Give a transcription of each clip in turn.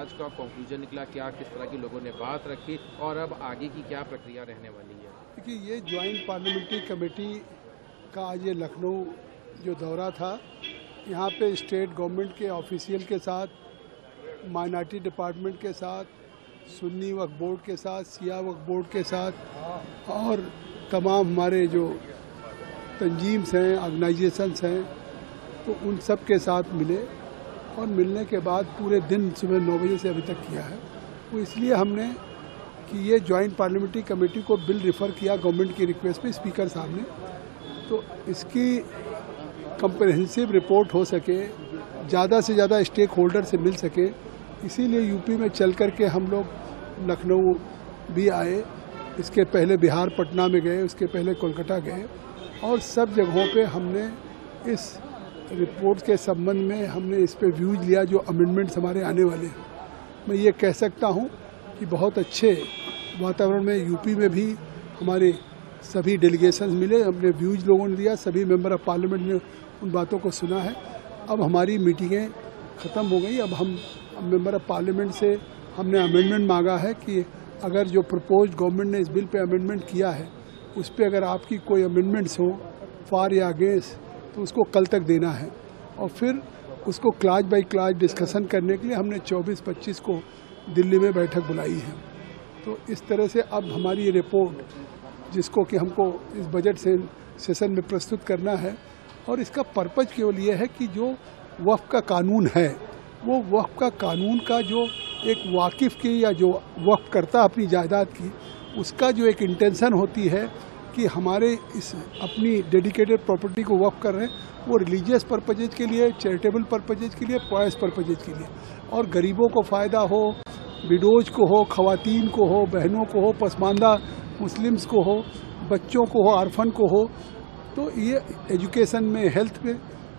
आज का कंक्लूजन निकला क्या, किस तरह की लोगों ने बात रखी और अब आगे की क्या प्रक्रिया रहने वाली है? देखिए, ये ज्वाइंट पार्लियामेंट्री कमेटी का आज ये लखनऊ जो दौरा था, यहाँ पे स्टेट गवर्नमेंट के ऑफिशियल के साथ, माइनॉरिटी डिपार्टमेंट के साथ, सुन्नी वक्फ बोर्ड के साथ, शिया वक्फ बोर्ड के साथ और तमाम हमारे जो तंजीम्स हैं, ऑर्गेनाइजेशंस हैं, तो उन सब के साथ मिले और मिलने के बाद पूरे दिन सुबह 9 बजे से अभी तक किया है। वो इसलिए हमने कि ये ज्वाइंट पार्लियामेंट्री कमेटी को बिल रिफ़र किया गवर्नमेंट की रिक्वेस्ट पे स्पीकर साहब ने, तो इसकी कंप्रहेंसिव रिपोर्ट हो सके, ज़्यादा से ज़्यादा स्टेक होल्डर से मिल सके, इसीलिए यूपी में चल कर के हम लोग लखनऊ भी आए। इसके पहले बिहार पटना में गए, उसके पहले कोलकाता गए और सब जगहों पे हमने इस रिपोर्ट के संबंध में हमने इस पे व्यूज लिया जो अमेंडमेंट्स हमारे आने वाले हैं। मैं ये कह सकता हूँ कि बहुत अच्छे वातावरण में यूपी में भी हमारे सभी डेलीगेशन मिले, अपने व्यूज लोगों ने दिया, सभी मेंबर ऑफ पार्लियामेंट ने उन बातों को सुना है। अब हमारी मीटिंगें ख़त्म हो गई। अब हम मेंबर ऑफ पार्लियामेंट से हमने अमेंडमेंट मांगा है कि अगर जो प्रपोज्ड गवर्नमेंट ने इस बिल पे अमेंडमेंट किया है उस पर अगर आपकी कोई अमेंडमेंट्स हो फॉर या अगेंस्ट तो उसको कल तक देना है और फिर उसको क्लास बाय क्लास डिस्कशन करने के लिए हमने 24-25 को दिल्ली में बैठक बुलाई है। तो इस तरह से अब हमारी ये रिपोर्ट जिसको कि हमको इस बजट सेशन में प्रस्तुत करना है और इसका पर्पज केवल ये है कि जो वक्फ का कानून है वो वक्फ का कानून का जो एक वाकिफ़ की या जो वक्फ करता अपनी जायदाद की उसका जो एक इंटेंशन होती है कि हमारे इस अपनी डेडिकेटेड प्रॉपर्टी को वक्फ कर रहे हैं वो रिलीजियस पर्पजेज के लिए, चैरिटेबल पर्पजेज के लिए, पॉयस पर्पजेज के लिए और गरीबों को फ़ायदा हो, विडोज को हो, ख़वातीन को हो, बहनों को हो, पसमानदा मुस्लिम्स को हो, बच्चों को हो, आर्फन को हो, तो ये एजुकेशन में, हेल्थ में।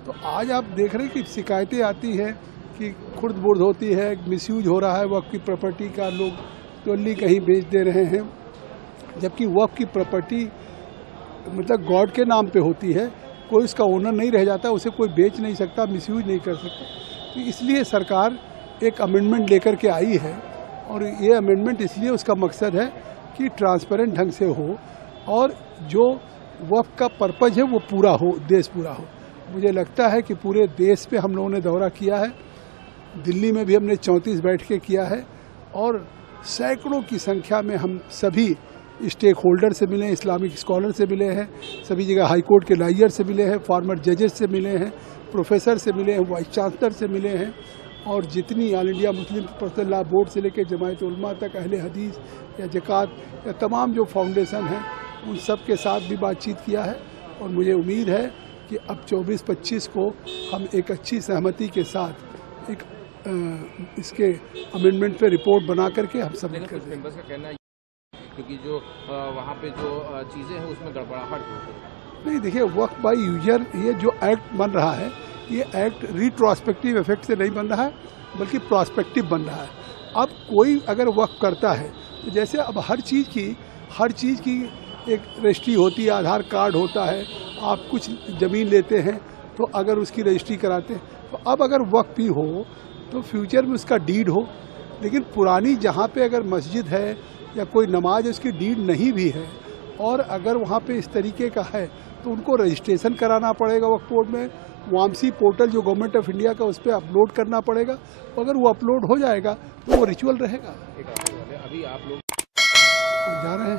तो आज आप देख रहे हैं कि शिकायतें आती हैं कि खुर्द बुर्द होती है, मिसयूज हो रहा है वक्फ की प्रॉपर्टी का, लोग टोली कहीं बेच दे रहे हैं, जबकि वक्फ की प्रॉपर्टी मतलब गॉड के नाम पे होती है, कोई उसका ओनर नहीं रह जाता, उसे कोई बेच नहीं सकता, मिसयूज नहीं कर सकता। तो इसलिए सरकार एक अमेंडमेंट लेकर के आई है और ये अमेंडमेंट इसलिए उसका मकसद है कि ट्रांसपेरेंट ढंग से हो और जो वक्फ का पर्पज है वो पूरा हो, देश पूरा हो। मुझे लगता है कि पूरे देश पे हम लोगों ने दौरा किया है, दिल्ली में भी हमने 34 बैठकें किया है और सैकड़ों की संख्या में हम सभी स्टेक होल्डर से मिले हैं, इस्लामिक स्कॉलर से मिले हैं, सभी जगह हाई कोर्ट के लॉयर से मिले हैं, फॉर्मर जजेस से मिले हैं, प्रोफेसर से मिले हैं, वाइस चांसलर से मिले हैं और जितनी all India Muslim personal law board से लेकर जमायत उलमा तक, अहले हदीस या ज़कात या तमाम जो फाउंडेशन हैं उन सब के साथ भी बातचीत किया है और मुझे उम्मीद है कि अब 24-25 को हम एक अच्छी सहमति के साथ एक इसके अमेंडमेंट पे रिपोर्ट बना करके हम सबमिट कर देंगे। मेंबर्स का कहना है क्योंकि जो वहाँ पे जो चीज़ें हैं उसमें गड़बड़ाहट हो नहीं, देखिए वक्फ बाय यूजर ये जो एक्ट बन रहा है ये एक्ट रिट्रोस्पेक्टिव इफेक्ट से नहीं बन रहा है बल्कि प्रोस्पेक्टिव बन रहा है। अब कोई अगर वक्फ करता है तो जैसे अब हर चीज़ की एक रजिस्ट्री होती है, आधार कार्ड होता है, आप कुछ ज़मीन लेते हैं तो अगर उसकी रजिस्ट्री कराते हैं तो अब अगर वक्फ भी हो तो फ्यूचर में उसका डीड हो, लेकिन पुरानी जहाँ पे अगर मस्जिद है या कोई नमाज उसकी डीड नहीं भी है और अगर वहाँ पे इस तरीके का है तो उनको रजिस्ट्रेशन कराना पड़ेगा वक्फ बोर्ड में, वामसी पोर्टल जो गवर्नमेंट ऑफ इंडिया का उस पर अपलोड करना पड़ेगा। अगर वो अपलोड हो जाएगा तो वो रिचुअल रहेगा। अभी आप लोग जा रहे हैं,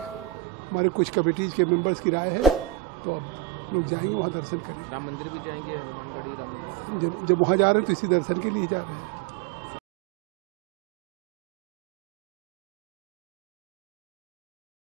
हमारे कुछ कमेटीज़ के मेंबर्स की राय है तो अब लोग जाएंगे वहाँ दर्शन करेंगे। राम मंदिर भी जाएंगे, हनुमानगढ़ी राम मंदिर जब वहाँ जा रहे हैं तो इसी दर्शन के लिए जा रहे हैं।